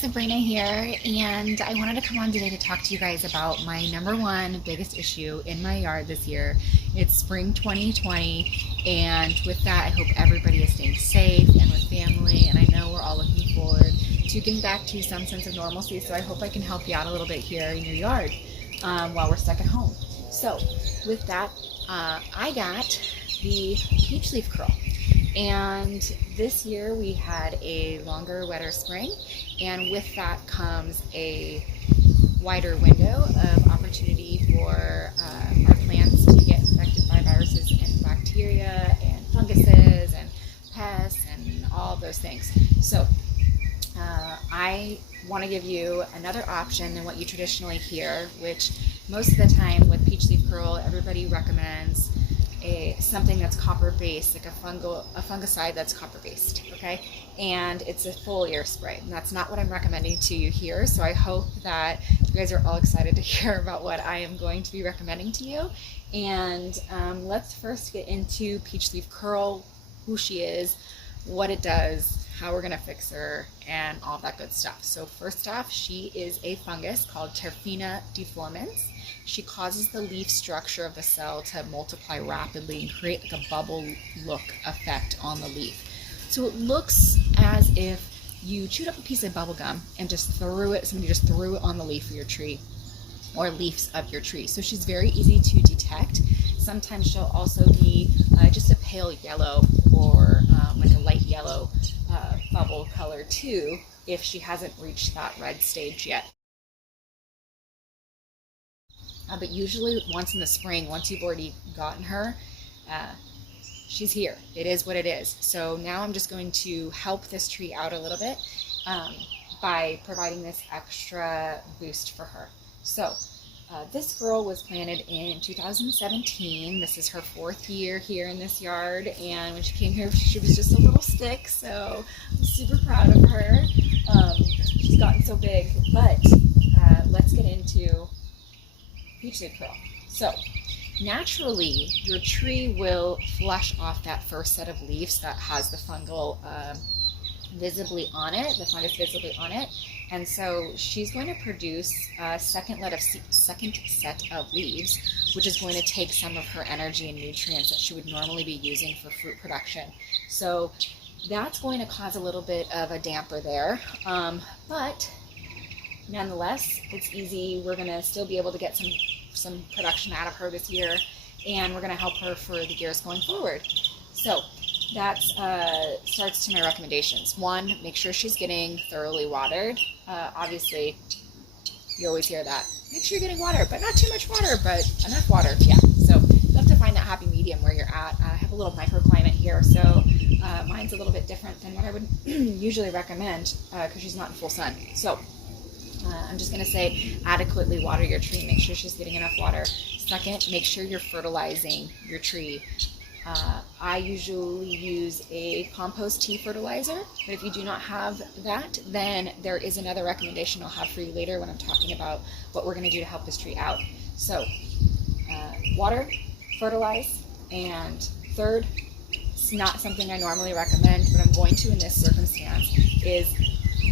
Sabrina here, and I wanted to come on today to talk to you guys about my number one biggest issue in my yard this year. It's spring 2020, and with that, I hope everybody is staying safe and with family, and I know we're all looking forward to getting back to some sense of normalcy, so I hope I can help you out a little bit here in your yard while we're stuck at home. So with that, I got the peach leaf curl. And this year we had a longer, wetter spring, and with that comes a wider window of opportunity for our plants to get infected by viruses and bacteria and funguses and pests and all of those things. So I want to give you another option than what you traditionally hear, which most of the time with peach leaf curl, everybody recommends something that's copper based, like a fungicide that's copper based, okay? And it's a foliar spray, and that's not what I'm recommending to you here. So I hope that you guys are all excited to hear about what I am going to be recommending to you. And let's first get into peach leaf curl, who she is, what it does, how we're gonna fix her, and all that good stuff. So first off, she is a fungus called Terfina deformans. She causes the leaf structure of the cell to multiply rapidly and create like a bubble look effect on the leaf. So it looks as if you chewed up a piece of bubble gum and just threw it, somebody just threw it on the leaf of your tree or leaves of your tree. So she's very easy to detect. Sometimes she'll also be just a pale yellow or like a light yellow bubble color too, if she hasn't reached that red stage yet. But usually once in the spring, once you've already gotten her, she's here. It is what it is. So now I'm just going to help this tree out a little bit by providing this extra boost for her. So this girl was planted in 2017. This is her 4th year here in this yard, and when she came here, she was just a little stick, so I'm super proud of her. She's gotten so big, but let's get into peach leaf curl. So naturally your tree will flush off that first set of leaves that has the fungal visibly on it, the fungus visibly on it, and so she's going to produce a second set of leaves, which is going to take some of her energy and nutrients that she would normally be using for fruit production. So that's going to cause a little bit of a damper there, but nonetheless, it's easy. We're going to still be able to get some production out of her this year, and we're going to help her for the years going forward. So that starts to my recommendations. 1, make sure she's getting thoroughly watered. Obviously, you always hear that. Make sure you're getting water, but not too much water, but enough water. Yeah, so you have to find that happy medium where you're at. I have a little microclimate here, so mine's a little bit different than what I would usually recommend because she's not in full sun. So I'm just going to say adequately water your tree. Make sure she's getting enough water. 2nd, make sure you're fertilizing your tree. I usually use a compost tea fertilizer, but if you do not have that, then there is another recommendation I'll have for you later when I'm talking about what we're going to do to help this tree out. So water, fertilize, and 3rd, it's not something I normally recommend, but I'm going to in this circumstance, is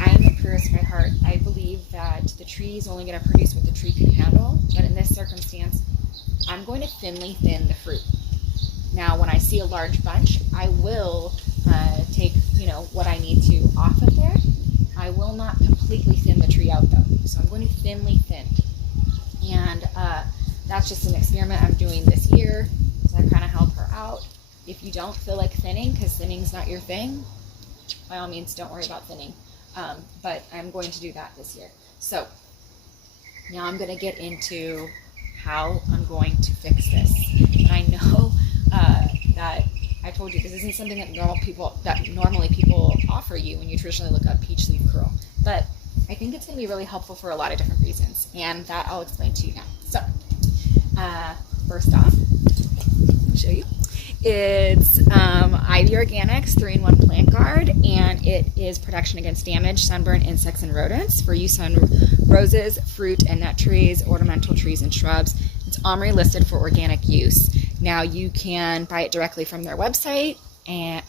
I am a purist by heart. I believe that the tree is only going to produce what the tree can handle, but in this circumstance, I'm going to thinly thin the fruit. Now, when I see a large bunch, I will take, what I need to off of there. I will not completely thin the tree out though. So I'm going to thinly thin. And that's just an experiment I'm doing this year to kind of help her out. If you don't feel like thinning, because thinning's not your thing, by all means, don't worry about thinning. But I'm going to do that this year. So now I'm going to get into how I'm going to fix this. And I know that I told you this isn't something that normally people offer you when you traditionally look up peach leaf curl, but I think it's going to be really helpful for a lot of different reasons, and that I'll explain to you now. So first off, I'll show you. It's Ivy Organics 3-in-1 Plant Guard, and it is protection against damage, sunburn, insects, and rodents for use on roses, fruit and nut trees, ornamental trees, and shrubs. It's OMRI listed for organic use. Now you can buy it directly from their website,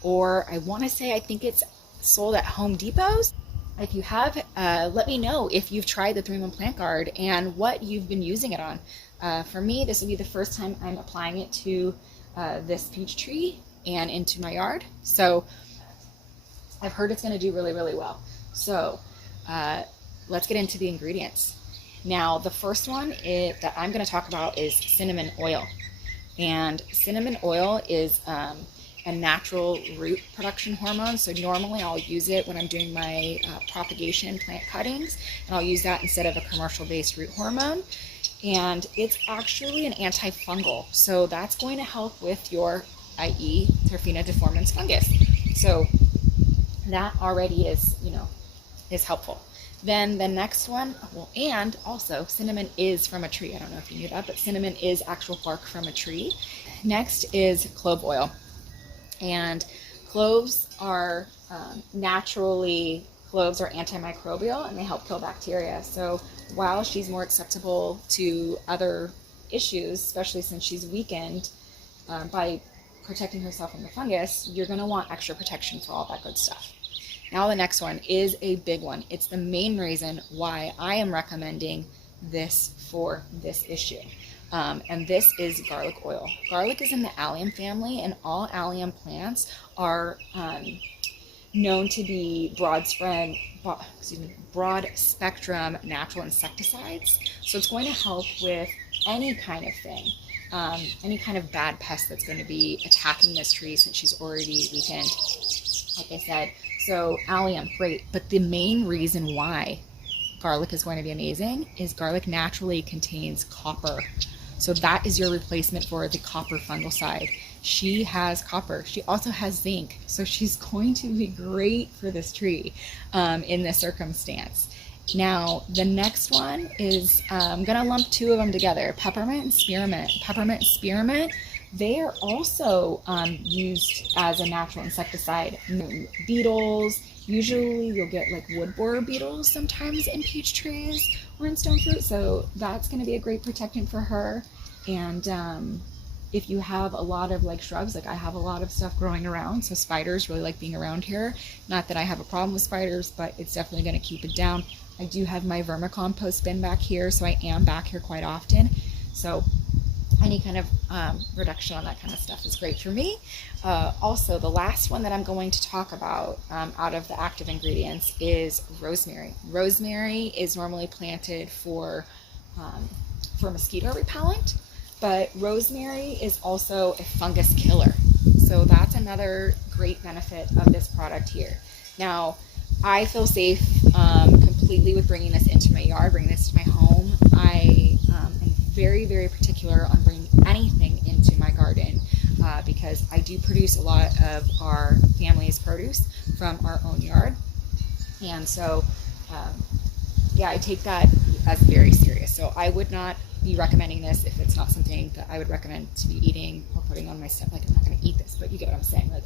or I want to say I think it's sold at Home Depots. If you have, let me know if you've tried the 3-in-1 Plant Guard and what you've been using it on. For me, this will be the first time I'm applying it to this peach tree and into my yard. So I've heard it's going to do really, really well. So let's get into the ingredients. Now, the first one that I'm going to talk about is cinnamon oil. And cinnamon oil is a natural root production hormone. So normally I'll use it when I'm doing my propagation plant cuttings, and I'll use that instead of a commercial based root hormone. And it's actually an antifungal. So that's going to help with your IE Terfina deformans fungus. So that already is, is helpful. Then the next one, well, and also cinnamon is from a tree. I don't know if you knew that, but cinnamon is actual bark from a tree. Next is clove oil. And cloves are cloves are antimicrobial and they help kill bacteria. So while she's more acceptable to other issues, especially since she's weakened by protecting herself from the fungus, you're going to want extra protection for all that good stuff. Now the next one is a big one. It's the main reason why I am recommending this for this issue. And this is garlic oil. Garlic is in the allium family, and all allium plants are known to be broad spectrum natural insecticides. So it's going to help with any kind of thing, any kind of bad pest that's going to be attacking this tree since she's already weakened, like I said. So allium, great. But the main reason why garlic is going to be amazing is garlic naturally contains copper. So that is your replacement for the copper fungicide. She has copper. She also has zinc. So she's going to be great for this tree in this circumstance. Now, the next one is, I'm going to lump two of them together, peppermint and spearmint. Peppermint and spearmint, they are also used as a natural insecticide. Beetles, usually you'll get like wood borer beetles sometimes in peach trees or in stone fruit. So that's going to be a great protectant for her. And if you have a lot of like shrubs, like I have a lot of stuff growing around, so spiders really like being around here. Not that I have a problem with spiders, but it's definitely going to keep it down. I do have my vermicompost bin back here, so I am back here quite often. So any kind of reduction on that kind of stuff is great for me. Also, the last one that I'm going to talk about out of the active ingredients is rosemary. Rosemary is normally planted for mosquito repellent, but rosemary is also a fungus killer. So that's another great benefit of this product here. Now, I feel safe completely with bringing this into my yard, bringing this to my home. I am very, very particular on bringing anything into my garden because I do produce a lot of our family's produce from our own yard. And so, yeah, I take that as very serious. So I would not be recommending this if it's not something that I would recommend to be eating or putting on my stuff. Like, I'm not going to eat this, but you get what I'm saying, like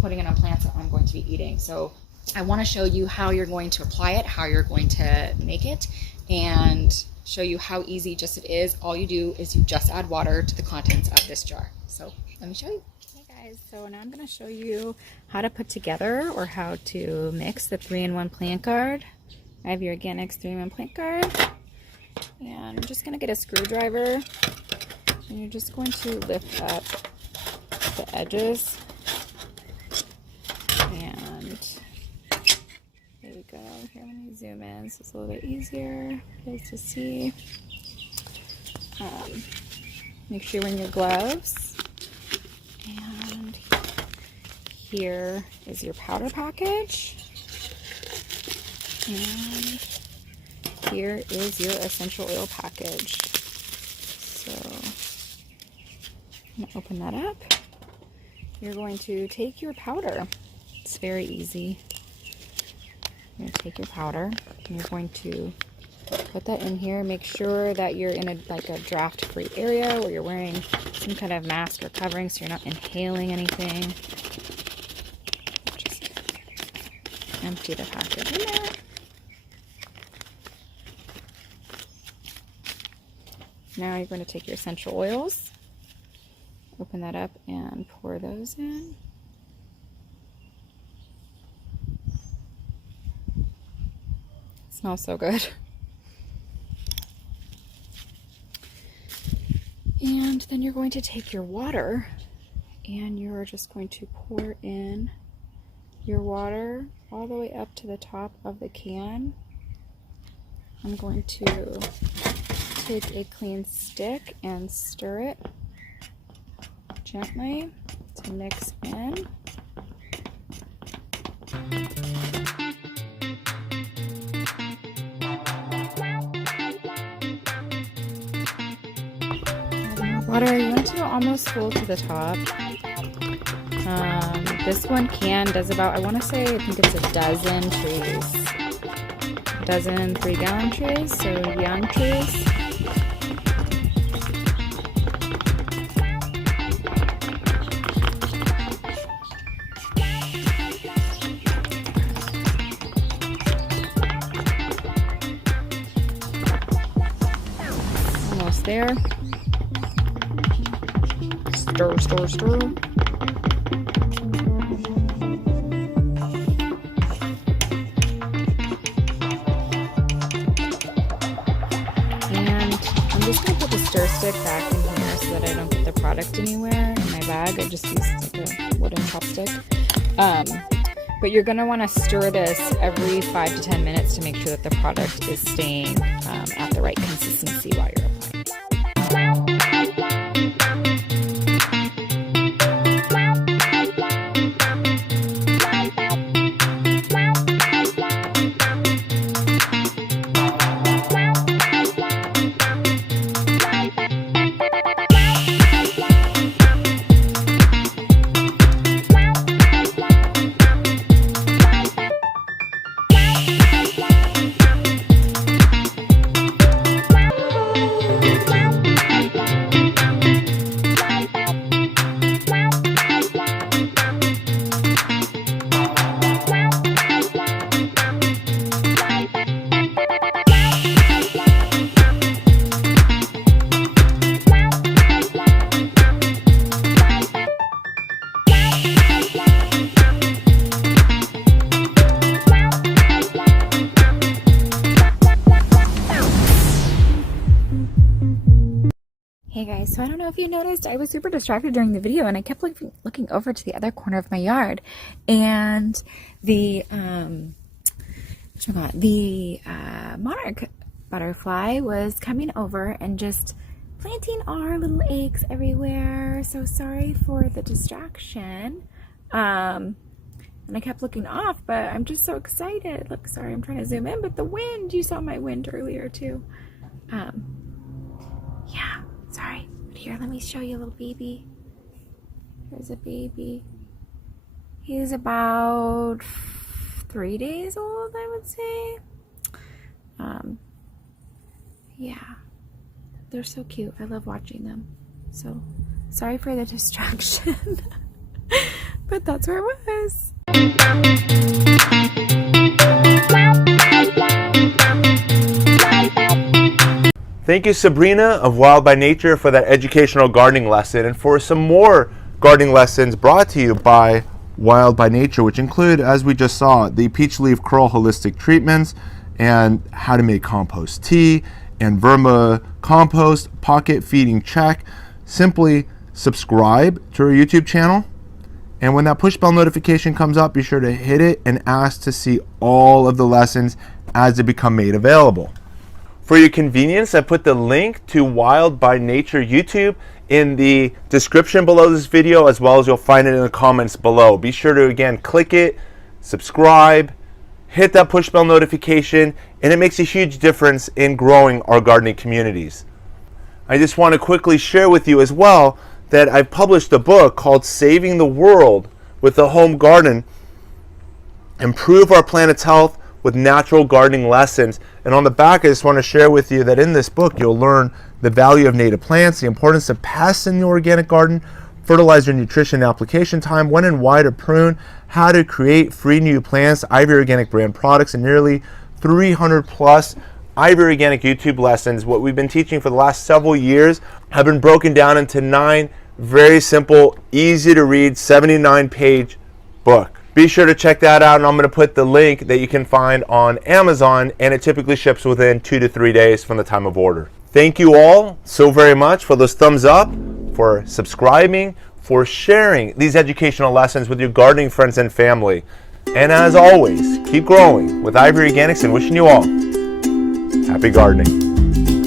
putting it on plants that I'm going to be eating. So I want to show you how you're going to apply it, how you're going to make it, and show you how easy just it is. All you do is you just add water to the contents of this jar. So let me show you. Hey guys, so now I'm going to show you how to put together or how to mix the 3-in-1 Plant Guard. I have your Organics 3-in-1 Plant Guard, and I'm just going to get a screwdriver, and you're just going to lift up the edges, and there we go. Here, let me zoom in so it's a little bit easier for you guys to see. Make sure you're wearing your gloves. And here is your powder package. And here is your essential oil package. So I'm going to open that up. You're going to take your powder. It's very easy. You're going to take your powder and you're going to put that in here. Make sure that you're in a draft-free area where you're wearing some kind of mask or covering so you're not inhaling anything. Just empty the package in there. Now you're going to take your essential oils, open that up and pour those in. smells so good. And then you're going to take your water and you're just going to pour in your water all the way up to the top of the can. I'm going to take a clean stick and stir it gently to mix in. Water, you want to go almost full to the top. This one can does about, I want to say, I think it's a dozen trees. A dozen 3-gallon trees, so young trees. Almost there. Stir, stir, stir. And I'm just going to put the stir stick back in here so that I don't get the product anywhere in my bag. I just used like a wooden chopstick. But you're going to want to stir this every 5 to 10 minutes to make sure that the product is staying at the right consistency while you're applying. Hey guys, so I don't know if you noticed, I was super distracted during the video and I kept looking over to the other corner of my yard, and the monarch butterfly was coming over and just planting our little eggs everywhere. So sorry for the distraction. And I kept looking off, but I'm just so excited. Look, sorry, I'm trying to zoom in, but the wind, you saw my wind earlier too. Yeah. Sorry, but here, let me show you a little baby. There's a baby. He's about 3 days old, I would say. Yeah, they're so cute. I love watching them. So, sorry for the distraction, but that's where it was. Thank you, Sabrina of Wylde by Nature, for that educational gardening lesson, and for some more gardening lessons brought to you by Wylde by Nature, which include, as we just saw, the peach leaf curl holistic treatments and how to make compost tea and vermicompost pocket feeding check. Simply subscribe to our YouTube channel, and when that push bell notification comes up, be sure to hit it and ask to see all of the lessons as they become made available. For your convenience, I put the link to Wylde by Nature YouTube in the description below this video, as well as you'll find it in the comments below. Be sure to, again, click it, subscribe, hit that push bell notification, and it makes a huge difference in growing our gardening communities. I just want to quickly share with you as well that I've published a book called Saving the World with the Home Garden, Improve Our Planet's Health with Natural Gardening Lessons. And on the back, I just want to share with you that in this book, you'll learn the value of native plants, the importance of pests in the organic garden, fertilizer, nutrition, application time, when and why to prune, how to create free new plants, Ivy Organic brand products, and nearly 300 plus Ivy Organic YouTube lessons. What we've been teaching for the last several years have been broken down into 9 very simple, easy to read, 79-page book. Be sure to check that out, and I'm going to put the link that you can find on Amazon, and it typically ships within 2 to 3 days from the time of order. Thank you all so very much for those thumbs up, for subscribing, for sharing these educational lessons with your gardening friends and family. And as always, keep growing with Ivory Organics, and wishing you all happy gardening.